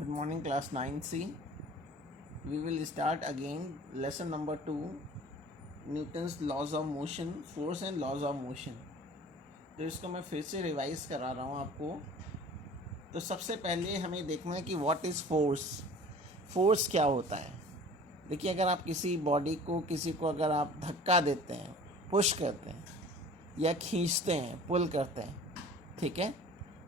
Good morning, class 9C. We will start again lesson number 2, Newton's laws of motion, force and laws of motion. तो इसको मैं फिर से revise करा रहा हूँ आपको. तो सबसे पहले हमें देखना है कि व्हाट इज़ फोर्स. फोर्स क्या होता है. देखिए, अगर आप किसी बॉडी को, किसी को अगर आप धक्का देते हैं, पुश करते हैं या खींचते हैं, पुल करते हैं, ठीक है,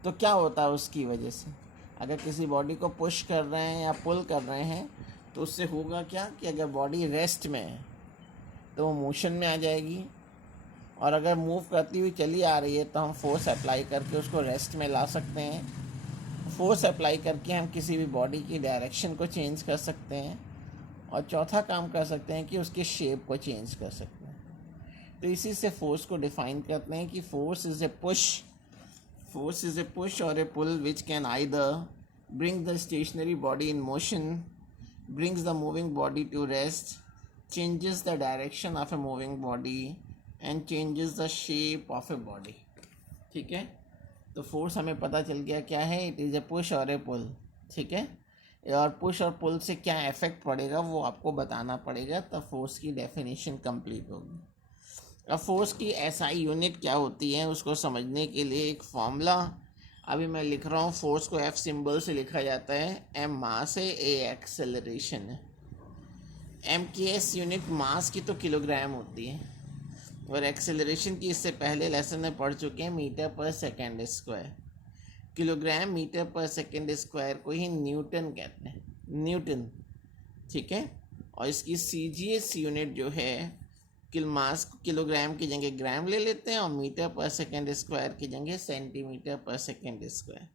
तो क्या होता है उसकी वजह से. अगर किसी बॉडी को पुश कर रहे हैं या पुल कर रहे हैं तो उससे होगा क्या कि अगर बॉडी रेस्ट में है तो वो मोशन में आ जाएगी, और अगर मूव करती हुई चली आ रही है तो हम फोर्स अप्लाई करके उसको रेस्ट में ला सकते हैं. फोर्स अप्लाई करके हम किसी भी बॉडी की डायरेक्शन को चेंज कर सकते हैं, और चौथा काम कर सकते हैं कि उसके शेप को चेंज कर सकते हैं. तो इसी से फोर्स को डिफाइन करते हैं कि force is a push or a pull which can either bring the stationary body in motion, brings the moving body to rest, changes the direction of a moving body and changes the shape of a body. ठीक है, तो force हमें पता चल गया क्या है. It is a push और ए पुल. ठीक है, और पुश और पुल से क्या इफेक्ट पड़ेगा वो आपको बताना पड़ेगा, तब फोर्स की डेफिनेशन कंप्लीट होगी. अब फोर्स की एसआई यूनिट क्या होती है उसको समझने के लिए एक फॉर्मूला अभी मैं लिख रहा हूँ. फोर्स को एफ सिंबल से लिखा जाता है. एम मास है, ए एक्सेलरेशन है. एम की एस यूनिट मास की तो किलोग्राम होती है, और एक्सेलरेशन की इससे पहले लेसन में पढ़ चुके हैं, मीटर पर सेकेंड स्क्वायर. किलोग्राम मीटर पर सेकेंड स्क्वायर को ही न्यूटन कहते हैं, न्यूटन. ठीक है, और इसकी सी जी एस यूनिट जो है, मास किलोग्राम की जगह ग्राम ले लेते हैं, और मीटर पर सेकेंड स्क्वायर की जगह सेंटीमीटर पर सेकेंड स्क्वायर.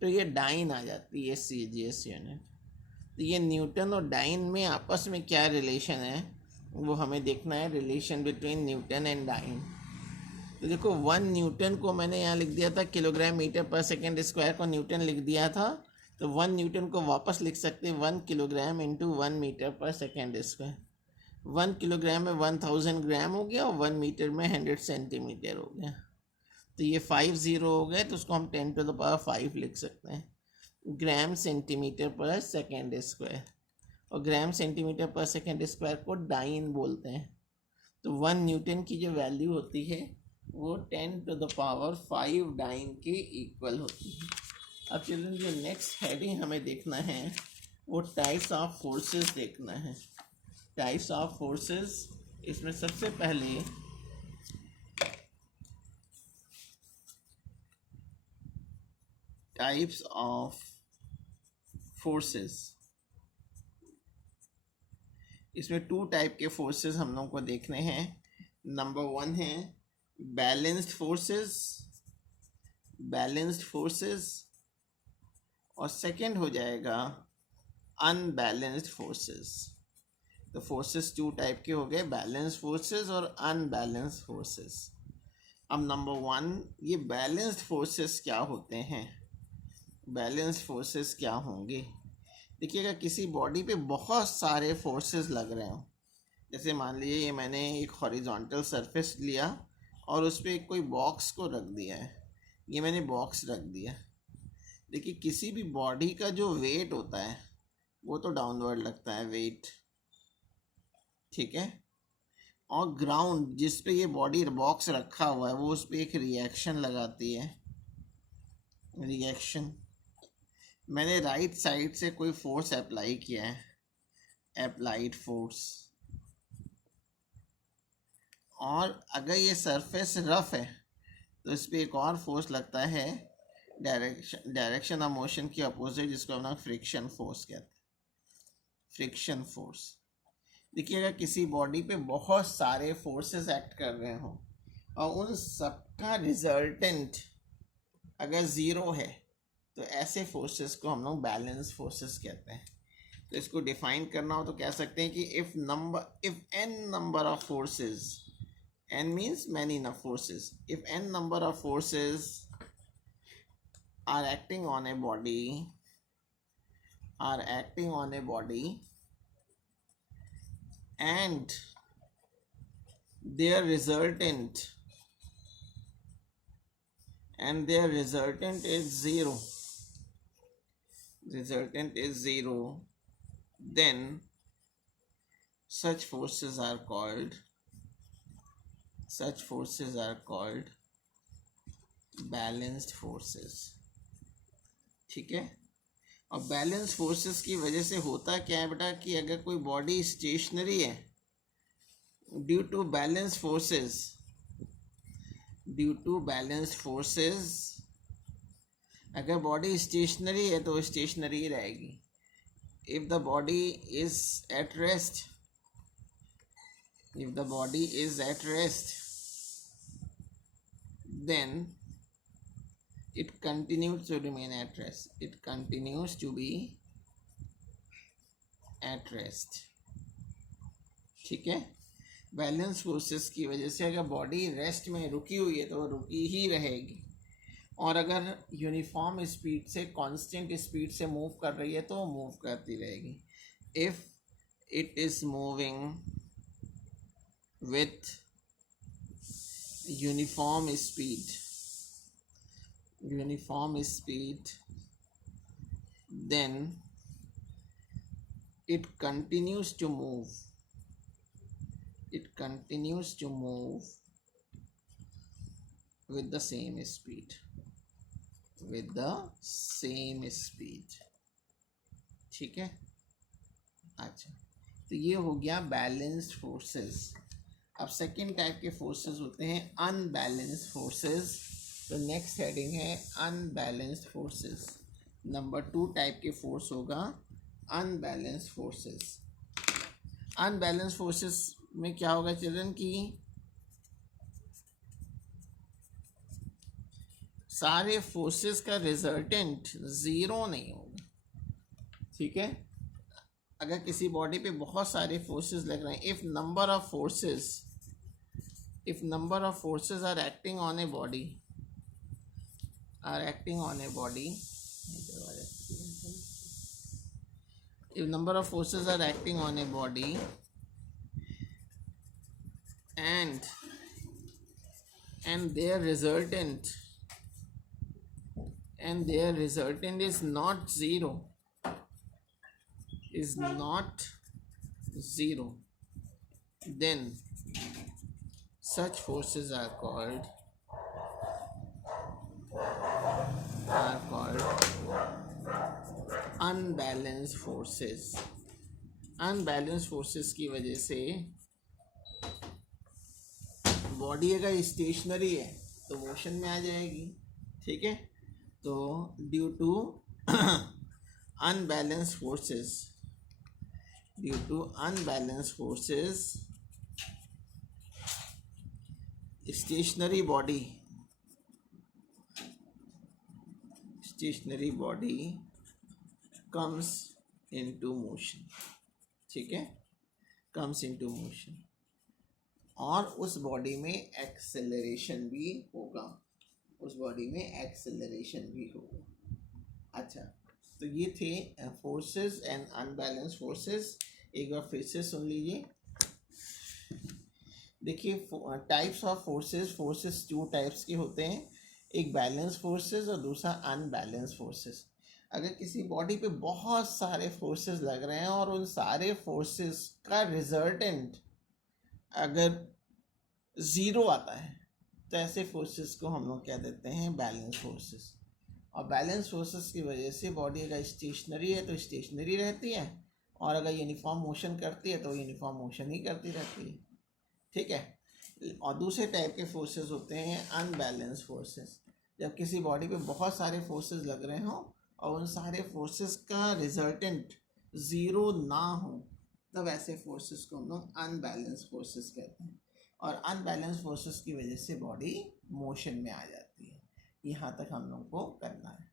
तो ये डाइन आ जाती है सी जी एस यूनिट. तो ये न्यूटन और डाइन में आपस में क्या रिलेशन है वो हमें देखना है. Relation between Newton and dyne. तो देखो, 1 न्यूटन को मैंने यहाँ लिख दिया था, किलोग्राम मीटर पर सेकेंड स्क्वायर को न्यूटन लिख दिया था. तो 1 न्यूटन को वापस लिख सकते हैं 1 किलोग्राम इंटू 1 मीटर पर सेकेंड स्क्वायर. 1 किलोग्राम में 1000 ग्राम हो गया, और 1 मीटर में 100 सेंटीमीटर हो गया. तो ये 5 ज़ीरो हो गए, तो उसको हम 10⁵ लिख सकते हैं, ग्राम सेंटीमीटर पर सेकेंड स्क्वायर. और ग्राम सेंटीमीटर पर सेकेंड स्क्वायर को डाइन बोलते हैं. तो 1 न्यूटन की जो वैल्यू होती है वो 10⁵ डाइन के इक्वल होती है. अब चिल्ड्रन, जो नेक्स्ट हेडिंग हमें देखना है वो टाइप्स ऑफ फोर्सेस देखना है. टाइप्स ऑफ फोर्सेस, इसमें सबसे पहले टाइप्स ऑफ फोर्सेस, इसमें 2 टाइप के फोर्सेस हम लोगों को देखने हैं. नंबर 1 है बैलेंस्ड फोर्सेस, और सेकंड हो जाएगा अनबैलेंस्ड फोर्सेस. तो फोर्सेस 2 टाइप के हो गए, बैलेंस्ड फोर्सेस और अनबैलेंस्ड फोर्सेस. अब नंबर 1, ये बैलेंस्ड फोर्सेस क्या होते हैं. बैलेंस्ड फोर्सेस क्या होंगे. देखिएगा, किसी बॉडी पे बहुत सारे फोर्सेस लग रहे हो. जैसे मान लीजिए ये मैंने एक हॉरिजॉन्टल सरफेस लिया और उस पर कोई बॉक्स को रख दिया है. ये मैंने बॉक्स रख दिया. देखिए, किसी भी बॉडी का जो वेट होता है वो तो डाउनवर्ड लगता है, वेट. ठीक है, और ग्राउंड जिस पे ये बॉडी बॉक्स रखा हुआ है वो उस पर एक रिएक्शन लगाती है, रिएक्शन. मैंने राइट साइड से कोई फोर्स अप्लाई किया है, अप्लाइड फोर्स. और अगर ये सरफेस रफ है तो इस पर एक और फोर्स लगता है, डायरेक्शन ऑफ मोशन की अपोजिट, जिसको हम लोग फ्रिक्शन फोर्स कहते हैं, फ्रिक्शन फोर्स. देखिएगा, किसी बॉडी पे बहुत सारे फोर्सेस एक्ट कर रहे हो और उन सबका रिजल्टेंट अगर ज़ीरो है तो ऐसे फोर्सेस को हम लोग बैलेंस फोर्सेस कहते हैं. तो इसको डिफाइन करना हो तो कह सकते हैं कि if n number of forces, n means many forces, if n number of forces are acting on a body and their resultant is 0, resultant is 0, then such forces are called balanced forces. ठीक है. और balance forces की वजह से होता क्या है बेटा कि अगर कोई बॉडी स्टेशनरी है, ड्यू टू बैलेंस फोर्सेस अगर बॉडी स्टेशनरी है तो स्टेशनरी ही रहेगी. If the body is at rest then it continues to remain at rest. It continues to be at rest. ठीक है. बैलेंस फोर्सेस की वजह से अगर बॉडी रेस्ट में रुकी हुई है तो वो रुकी ही रहेगी, और अगर यूनिफॉर्म स्पीड से कांस्टेंट स्पीड से मूव कर रही है तो वो मूव करती रहेगी. If it is moving with uniform speed, then it continues to move with the same speed. ठीक है. अच्छा, तो ये हो गया बैलेंस्ड फोर्सेस. अब सेकेंड टाइप के फोर्सेस होते हैं अनबैलेंस्ड फोर्सेस. तो नेक्स्ट हेडिंग है अनबैलेंस्ड फोर्सेस. नंबर 2 टाइप के फोर्स होगा अनबैलेंस्ड फोर्सेस. अनबैलेंस्ड फोर्सेस में क्या होगा चिल्ड्रन की सारे फोर्सेस का रिजल्टेंट ज़ीरो नहीं होगा. ठीक है. अगर किसी बॉडी पे बहुत सारे फोर्सेस लग रहे हैं, if number of forces are acting on a body if number of forces are acting on a body and their resultant is not zero, then such forces are called unbalanced forces. Unbalance forces की वजह से body अगर stationery है तो motion में आ जाएगी. ठीक है. तो due to unbalance forces stationary body comes into motion. ठीक है. comes into motion, और उस बॉडी में एक्सेलरेशन भी होगा. अच्छा, तो ये थे फोर्सेस एंड अनबैलेंस फोर्सेस. एक बार फिर से सुन लीजिए. देखिए टाइप्स ऑफ फोर्सेस 2 टाइप्स के होते हैं. एक बैलेंस फोर्सेस और दूसरा अनबैलेंस फोर्सेस. अगर किसी बॉडी पे बहुत सारे फोर्सेस लग रहे हैं और उन सारे फोर्सेस का रिजल्टेंट अगर ज़ीरो आता है तो ऐसे फोर्सेस को हम लोग क्या देते हैं बैलेंस फोर्सेस. और बैलेंस फोर्सेस की वजह से बॉडी अगर स्टेशनरी है तो स्टेशनरी रहती है, और अगर यूनिफॉर्म मोशन करती है तो यूनिफॉर्म मोशन ही करती रहती है. ठीक है. और दूसरे टाइप के फोर्सेस होते हैं अनबैलेंस फोर्सेस. जब किसी बॉडी पे बहुत सारे फोर्सेस लग रहे हों और उन सारे फोर्सेस का रिजल्टेंट ज़ीरो ना हो तब ऐसे फोर्सेस को हम लोग अनबैलेंस फोर्सेस कहते हैं. और अनबैलेंस फोर्सेस की वजह से बॉडी मोशन में आ जाती है. यहाँ तक हम लोग को करना है.